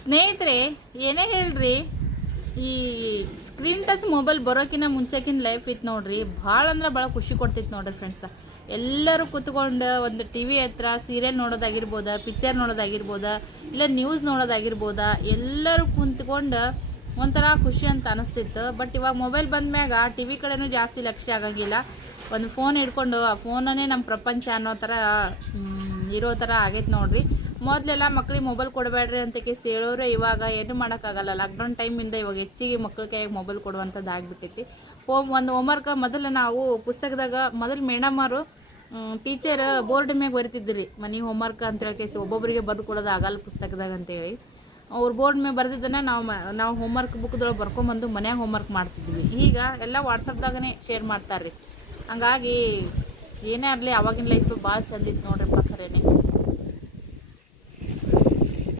ಸ್ನೇಹಿತರೆ, ಏನೇ ಹೇಳ್ರಿ, ಈ ಸ್ಕ್ರೀನ್ ಟಚ್ ಮೊಬೈಲ್ ಬರೋಕಿನ ಮುಂಚೆಕಿನ ಲೈಫ್ ಇತ್ತು ನೋಡ್ರಿ. ಭಾಳ ಅಂದ್ರೆ ಭಾಳ ಖುಷಿ ಕೊಡ್ತಿತ್ತು ನೋಡ್ರಿ ಫ್ರೆಂಡ್ಸ. ಎಲ್ಲರೂ ಕೂತ್ಕೊಂಡು ಒಂದು ಟಿ ವಿ ಹತ್ರ ಸೀರಿಯಲ್ ನೋಡೋದಾಗಿರ್ಬೋದಾ, ಪಿಕ್ಚರ್ ನೋಡೋದಾಗಿರ್ಬೋದಾ, ಇಲ್ಲ ನ್ಯೂಸ್ ನೋಡೋದಾಗಿರ್ಬೋದಾ, ಎಲ್ಲರೂ ಕುಂತ್ಕೊಂಡು ಒಂಥರ ಖುಷಿ ಅಂತ ಅನಿಸ್ತಿತ್ತು. ಬಟ್ ಇವಾಗ ಮೊಬೈಲ್ ಬಂದ್ಮ್ಯಾಗ ಟಿ ವಿ ಕಡೆನೂ ಜಾಸ್ತಿ ಲಕ್ಷ್ಯ ಆಗಂಗಿಲ್ಲ. ಒಂದು ಫೋನ್ ಹಿಡ್ಕೊಂಡು ಆ ಫೋನನ್ನೇ ನಮ್ಮ ಪ್ರಪಂಚ ಅನ್ನೋ ಥರ ಇರೋ ಥರ ಆಗೈತೆ ನೋಡ್ರಿ. ಮೊದಲೆಲ್ಲ ಮಕ್ಳಿಗೆ ಮೊಬೈಲ್ ಕೊಡಬೇಡ್ರಿ ಅಂತ ಹೇಳೋರು ಇವಾಗ ಏನು ಮಾಡೋಕ್ಕಾಗಲ್ಲ. ಲಾಕ್ಡೌನ್ ಟೈಮಿಂದ ಇವಾಗ ಹೆಚ್ಚಿಗೆ ಮಕ್ಳ ಕೈಯಾಗ ಮೊಬೈಲ್ ಕೊಡುವಂಥದ್ದು ಆಗಿಬಿಟ್ಟೈತಿ. ಒಂದು ಹೋಮ್ವರ್ಕ್ ಮೊದಲು ನಾವು ಪುಸ್ತಕದಾಗ ಮೊದಲು ಮೇಡಮರು ಟೀಚರ್ ಬೋರ್ಡ್ ಮ್ಯಾಗ ಬರಿತಿದ್ರಿ, ಮನೆ ಹೋಮ್ವರ್ಕ್ ಅಂತ ಹೇಳಿ ಒಬ್ಬೊಬ್ಬರಿಗೆ ಬರೆದು ಕೊಡೋದು ಆಗಲ್ಲ ಪುಸ್ತಕದಾಗ ಅಂತೇಳಿ. ಅವ್ರು ಬೋರ್ಡ್ ಮೇಲೆ ಬರೆದಿದ್ದನ್ನು ನಾವು ಹೋಮ್ವರ್ಕ್ ಬುಕ್ದೊಳಗೆ ಬರ್ಕೊಂಬಂದು ಮನ್ಯಾಗ ಹೋಮ್ವರ್ಕ್ ಮಾಡ್ತಿದ್ವಿ. ಈಗ ಎಲ್ಲ ವಾಟ್ಸಪ್ದಾಗನೇ ಶೇರ್ ಮಾಡ್ತಾರೆ ರೀ. ಹಂಗಾಗಿ ಏನೇ ಆಗಲಿ ಆವಾಗಿನ ಲೈಫು ಭಾಳ ಚಂದ ಇತ್ತು ನೋಡ್ರಿಪ್ಪ ಖರೇನೆ.